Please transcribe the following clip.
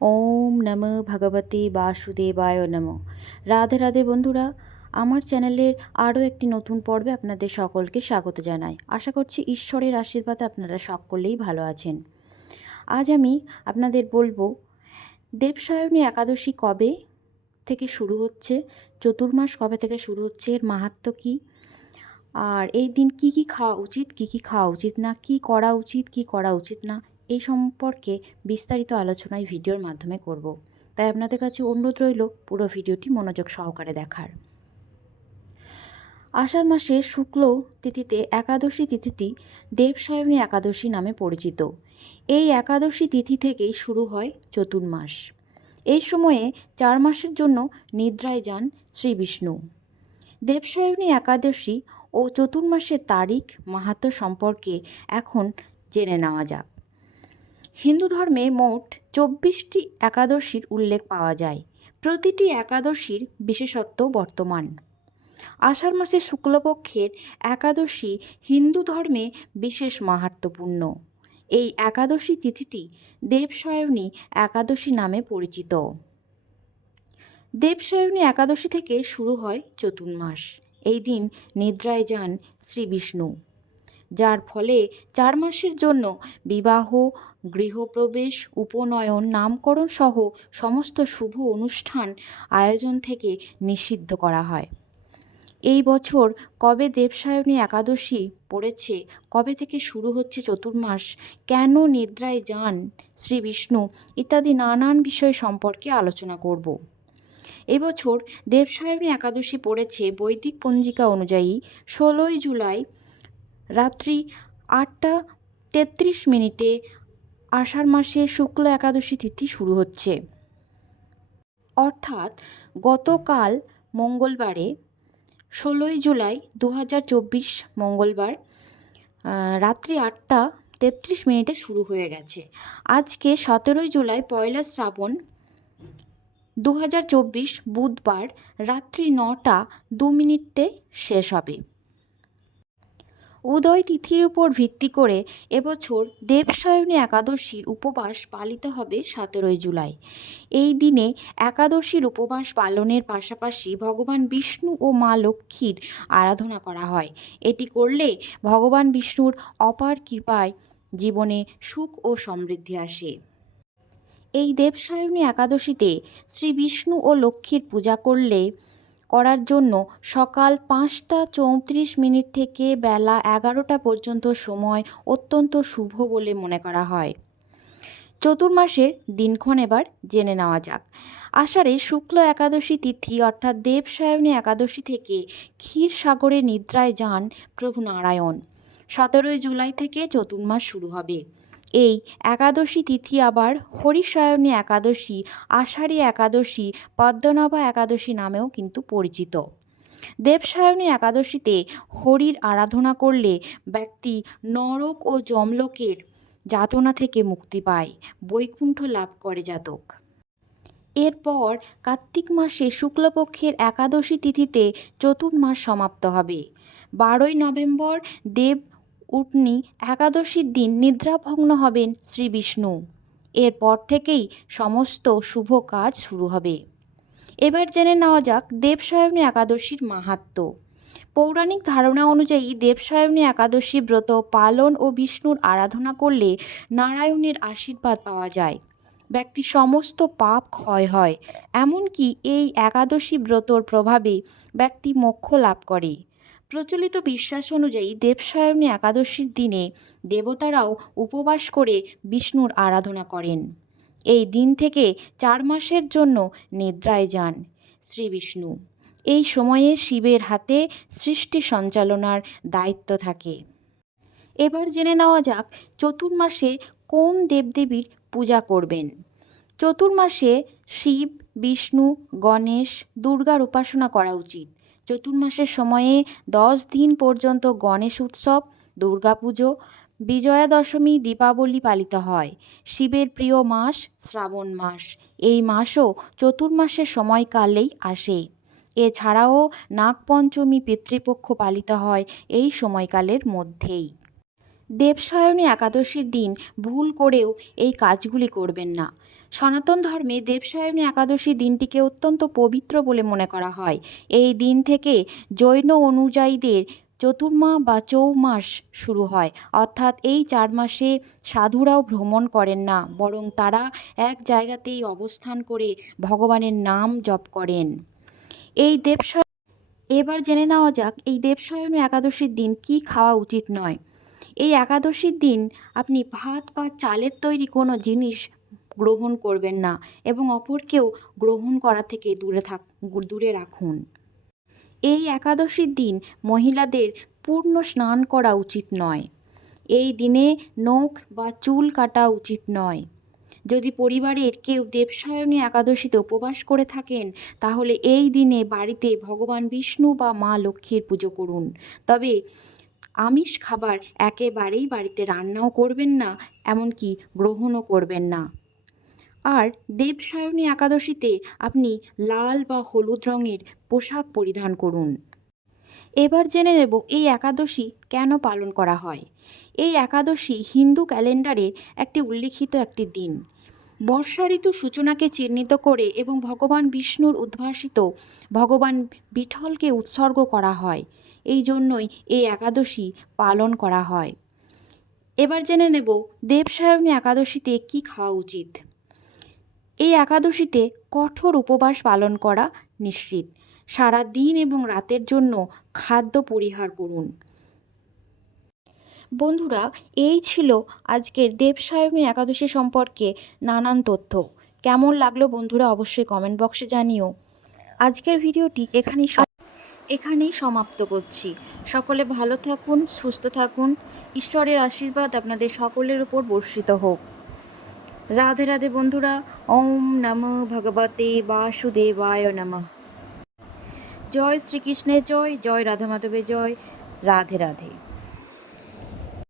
ওম নম ভগবতে বাসুদেবায় নম। রাধে রাধে বন্ধুরা, আমার চ্যানেলের আরও একটি নতুন পর্বে আপনাদের সকলকে স্বাগত জানাই। আশা করছি ঈশ্বরের আশীর্বাদে আপনারা সকলেই ভালো আছেন। আজ আমি আপনাদের বলব, দেবসায়নী একাদশী কবে থেকে শুরু হচ্ছে, চতুর্মাস কবে থেকে শুরু হচ্ছে, এর মাহাত্ম্য কী? আর এই দিন কি কি খাওয়া উচিত, কি কি খাওয়া উচিত না, কি করা উচিত, কি করা উচিত না এই সম্পর্কে বিস্তারিত আলোচনা এই ভিডিওর মাধ্যমে করব। তাই আপনাদের কাছে অনুরোধ রইল পুরো ভিডিওটি মনোযোগ সহকারে দেখার। আষাঢ় মাসে শুক্ল তিথিতে একাদশী তিথিটি দেবসায়নী একাদশী নামে পরিচিত। এই একাদশী তিথি থেকেই শুরু হয় চতুর্মাস। এই সময়ে চার মাসের জন্য নিদ্রায় যান শ্রী বিষ্ণু। দেবসায়নী একাদশী ও চতুর্মাসের তারিখ মাহাত্ম্য সম্পর্কে এখন জেনে নেওয়া যাক। হিন্দু ধর্মে মোট চব্বিশটি একাদশীর উল্লেখ পাওয়া যায়। প্রতিটি একাদশীর বিশেষত্ব বর্তমান। আষাঢ় মাসের শুক্লপক্ষের একাদশী হিন্দু ধর্মে বিশেষ মাহাত্ম্যপূর্ণ। এই একাদশী তিথিটি দেবসায়নী একাদশী নামে পরিচিত। দেবসায়নী একাদশী থেকে শুরু হয় চতুর্মাস। এই দিন নিদ্রায় যান শ্রী বিষ্ণু যার ফলে চার মাসের জন্য বিবাহ গৃহপ্রবেশ, উপনয়ন, নামকরণ সহ সমস্ত শুভ অনুষ্ঠান আয়োজন থেকে নিষিদ্ধ করা হয়। এই বছর কবে দেবসায়নী একাদশী পড়েছে, কবে থেকে শুরু হচ্ছে চতুর্মাস, কেন নিদ্রায় যান শ্রী বিষ্ণু, ইত্যাদি নানান বিষয় সম্পর্কে আলোচনা করব। এবছর দেবসায়নী একাদশী পড়েছে বৈদিক পঞ্জিকা অনুযায়ী ষোলোই জুলাই রাত্রি আটটা তেত্রিশ মিনিটে আষাঢ় মাসে শুক্ল একাদশী তিথি শুরু হচ্ছে। অর্থাৎ গতকাল মঙ্গলবারে ষোলোই জুলাই দু হাজার চব্বিশ মঙ্গলবার রাত্রি আটটা তেত্রিশ মিনিটে শুরু হয়ে গেছে। আজকে সতেরোই জুলাই পয়লা শ্রাবণ দু হাজার চব্বিশ বুধবার রাত্রি নটা দু মিনিটে শেষ হবে। উদয় তিথির উপর ভিত্তি করে এবছর দেবসায়নী একাদশীর উপবাস পালিত হবে সতেরোই জুলাই। এই দিনে একাদশীর উপবাস পালনের পাশাপাশি ভগবান বিষ্ণু ও মা লক্ষ্মীর আরাধনা করা হয়। এটি করলে ভগবান বিষ্ণুর অপার কৃপায় জীবনে সুখ ও সমৃদ্ধি আসে। এই দেবসায়নী একাদশীতে শ্রী বিষ্ণু ও লক্ষ্মীর পূজা করলে করার জন্য সকাল পাঁচটা চৌত্রিশ মিনিট থেকে বেলা এগারোটা পর্যন্ত সময় অত্যন্ত শুভ বলে মনে করা হয়। চতুর্মাসের দিনক্ষণ এবার জেনে নেওয়া যাক। আষাঢ়ে শুক্ল একাদশী তিথি অর্থাৎ দেবসায়নী একাদশী থেকে ক্ষীর সাগরে নিদ্রায় যান প্রভু নারায়ণ। সতেরোই জুলাই থেকে চতুর্মাস শুরু হবে। এই একাদশী তিথি আবার হরিশায়নী একাদশী, আষাঢ়ী একাদশী, পদ্মনাভা একাদশী নামেও কিন্তু পরিচিত। দেবসায়নী একাদশীতে হরির আরাধনা করলে ব্যক্তি নরক ও যমলোকের যাতনা থেকে মুক্তি পায়, বৈকুণ্ঠ লাভ করে জাতক। এরপর কার্তিক মাসে শুক্লপক্ষের একাদশী তিথিতে চতুর্মাস সমাপ্ত হবে। বারোই নভেম্বর দেব উটনি একাদশীর দিন নিদ্রাভগ্ন হবেন শ্রী বিষ্ণু। এরপর থেকেই সমস্ত শুভ কাজ শুরু হবে। এবার জেনে নেওয়া যাক দেবসায়নী একাদশীর মাহাত্ম। পৌরাণিক ধারণা অনুযায়ী দেবসায়নী একাদশী ব্রত পালন ও বিষ্ণুর আরাধনা করলে নারায়ণের আশীর্বাদ পাওয়া যায়। ব্যক্তি সমস্ত পাপ ক্ষয় হয়, এমনকি এই একাদশী ব্রতর প্রভাবে ব্যক্তি মোক্ষ লাভ করে। প্রচলিত বিশ্বাস অনুযায়ী দেবসায়নী একাদশীর দিনে দেবতারাও উপবাস করে বিষ্ণুর আরাধনা করেন। এই দিন থেকে চার মাসের জন্য নিদ্রায় যান শ্রী বিষ্ণু। এই সময়ে শিবের হাতে সৃষ্টি সঞ্চালনার দায়িত্ব থাকে। এবার জেনে নেওয়া যাক চতুর্মাসে কোন দেবদেবীর পূজা করবেন। চতুর্মাসে শিব, বিষ্ণু, গণেশ, দুর্গার উপাসনা করা উচিত। চতুর্মাসের সময়ে দশ দিন পর্যন্ত গণেশ উৎসব, দুর্গাপুজো বিজয়া দশমী দীপাবলি পালিত হয়। শিবের প্রিয় মাস শ্রাবণ মাস। এই মাসও চতুর্মাসের সময়কালেই আসে। এছাড়াও নাগপঞ্চমী পিতৃপক্ষ পালিত হয় এই সময়কালের মধ্যেই। দেবসায়নী একাদশীর দিন ভুল করেও এই কাজগুলি করবেন না। সনাতন ধর্মে দেবসায়নী একাদশী দিনটিকে অত্যন্ত পবিত্র বলে মনে করা হয়। এই দিন থেকে জৈন অনুযায়ীদের চতুর্মা বা চৌমাস শুরু হয়। অর্থাৎ এই চার মাসে সাধুরাও ভ্রমণ করেন না, বরং তারা এক জায়গাতেই অবস্থান করে ভগবানের নাম জপ করেন। এই দেবসায় এবার জেনে নেওয়া যাক এই দেবসায়নী একাদশীর দিন কি খাওয়া উচিত নয়। এই একাদশীর দিন আপনি ভাত বা চালের তৈরি কোনো জিনিস গ্রহণ করবেন না এবং অপরকেও গ্রহণ করা থেকে দূরে থাক, দূরে রাখুন। এই একাদশীর দিন মহিলাদের পূর্ণ স্নান করা উচিত নয়। এই দিনে নখ বা চুল কাটা উচিত নয়। যদি পরিবারের কেউ দেবসায়নী একাদশীতে উপবাস করে থাকেন, তাহলে এই দিনে বাড়িতে ভগবান বিষ্ণু বা মা লক্ষ্মীর পুজো করুন। তবে আমিষ খাবার একেবারেই বাড়িতে রান্নাও করবেন না, এমনকি গ্রহণও করবেন না। আর দেবসায়নী একাদশীতে আপনি লাল বা হলুদ রঙের পোশাক পরিধান করুন। এবার জেনে নেব এই একাদশী কেন পালন করা হয়। এই একাদশী হিন্দু ক্যালেন্ডারের একটি উল্লিখিত একটি দিন। বর্ষা ঋতু সূচনাকে চিহ্নিত করে এবং ভগবান বিষ্ণুর উদ্ভাসিত ভগবান বিঠলকে উৎসর্গ করা হয়। এই জন্যই এই একাদশী পালন করা হয়। এবার জেনে নেব দেবসায়নী একাদশীতে কি খাওয়া উচিত। এই একাদশীতে কঠোর উপবাস পালন করা নিশ্চিত। সারা দিন এবং রাতের জন্য খাদ্য পরিহার করুন। বন্ধুরা, এই ছিল আজকের দেবসায়নী একাদশী সম্পর্কে নানান তথ্য। কেমন লাগল বন্ধুরা, অবশ্যই কমেন্ট বক্সে জানিও। আজকের ভিডিওটি এখানেই এখানেই সমাপ্ত করছি। সকলে ভালো থাকুন, সুস্থ থাকুন। ঈশ্বরের আশীর্বাদ আপনাদের সকলের উপর বর্ষিত হোক। রাধে রাধে বন্ধুরা, ওম নম ভগবতে বাসুদেবায় নম। জয় শ্রীকৃষ্ণের জয় জয় রাধা মাধবের জয়। রাধে রাধে।